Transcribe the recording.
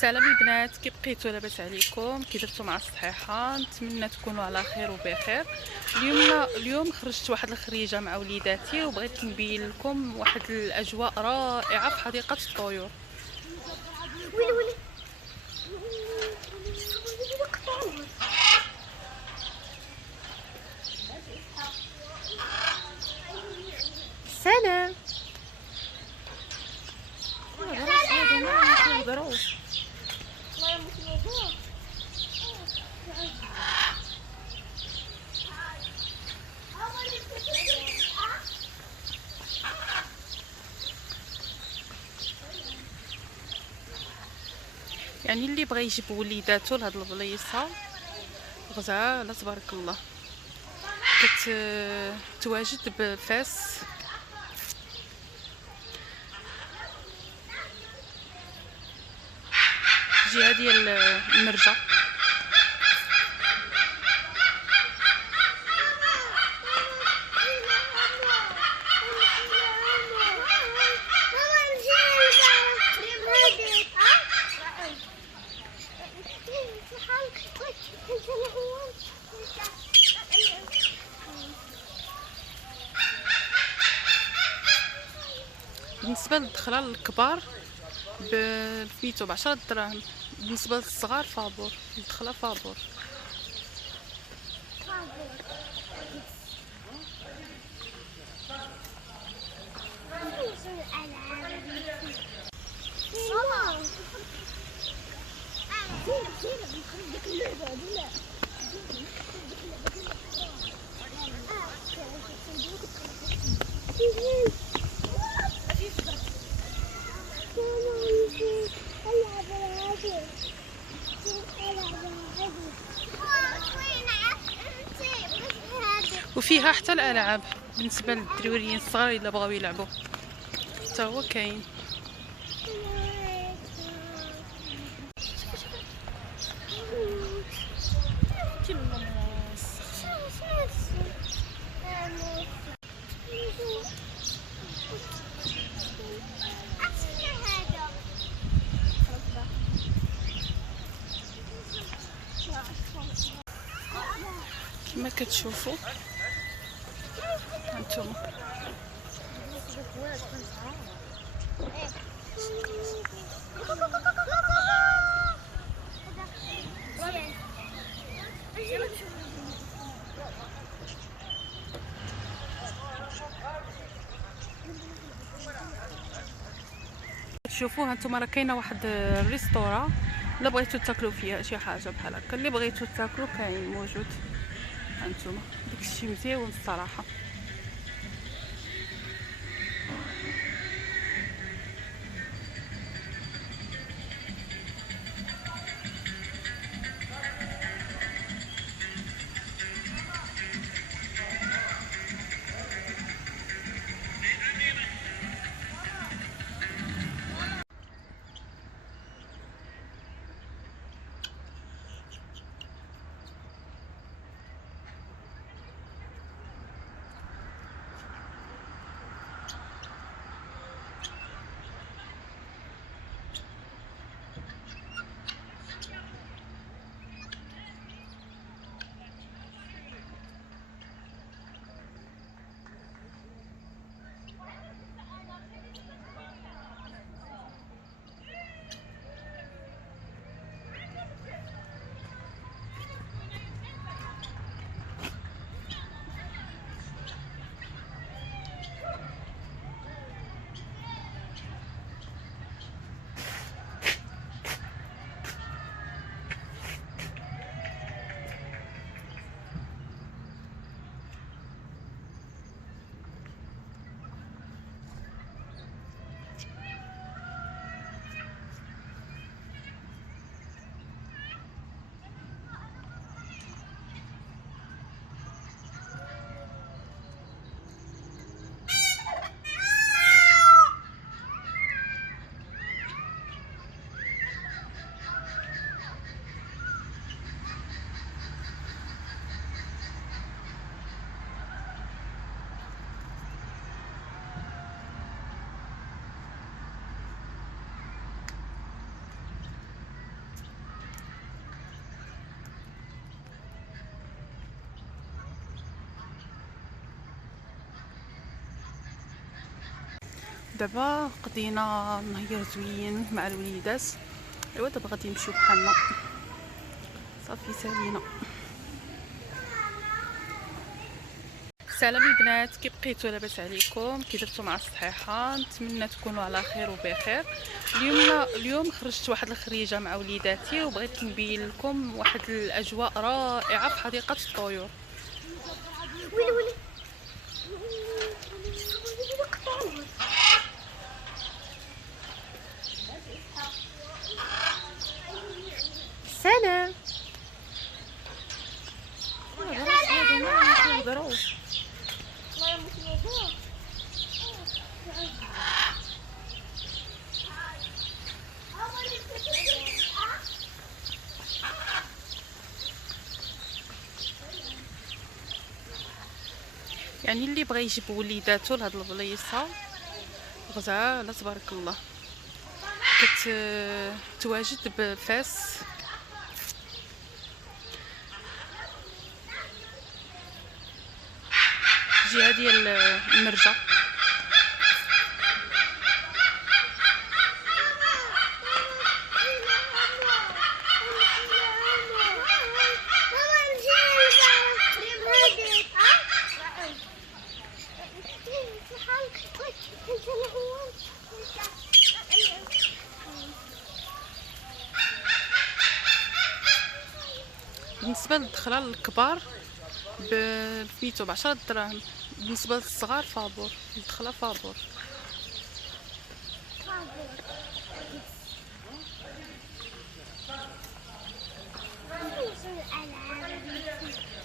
سلام البنات، كي بقيتوا؟ لاباس عليكم؟ كي درتوا مع الصحيحه؟ نتمنى تكونوا على خير وبخير. اليوم خرجت واحد الخريجه مع وليداتي وبغيت نبين لكم واحد الاجواء رائعه في حديقه الطيور. ويلي ويلي سلام. ما يهضروش. يعني اللي بغى يجيب وليداتو لهاد البليصه غزاله تبارك الله، كتواجد بفاس، جهه ديال المرجه. بالنسبه للدخله الكبار بسميتو ب10 دراهم، بالنسبه للصغار فابور، الدخله فابور. وفيها حتى الالعاب بالنسبه للدروريين الصغار الا بغاو يلعبوا، حتى هو كاين. كما كتشوفوا هانتوما شوفوا هانتوما راه كاينه واحد الريستورا، الا بغيتو تاكلوا فيها شي حاجه بحال هكا، اللي بغيتو تاكلوا كاين موجود. هانتوما داكشي مزيون الصراحه. دابا قضينا نهار زوين مع الوليدات. ايوا دابا غادي نمشيو بحالنا، صافي سالينا. سلام البنات، كي بقيتوا؟ لاباس عليكم؟ كي درتوا مع الصحيحه؟ نتمنى تكونوا على خير وبخير. اليوم خرجت واحد الخريجه مع وليداتي وبغيت نبين لكم واحد الاجواء رائعه في حديقه الطيور. ويلي ويلي سلام. يعني اللي بغى يجيب وليداتو لهاد البليصه غزاله تبارك الله، كتواجد بفاس. الجهه ديال المرجه. بالنسبه للدخله للكبار بسميتو ب10 دراهم، بالنسبه للصغار فابور، الدخله فابور.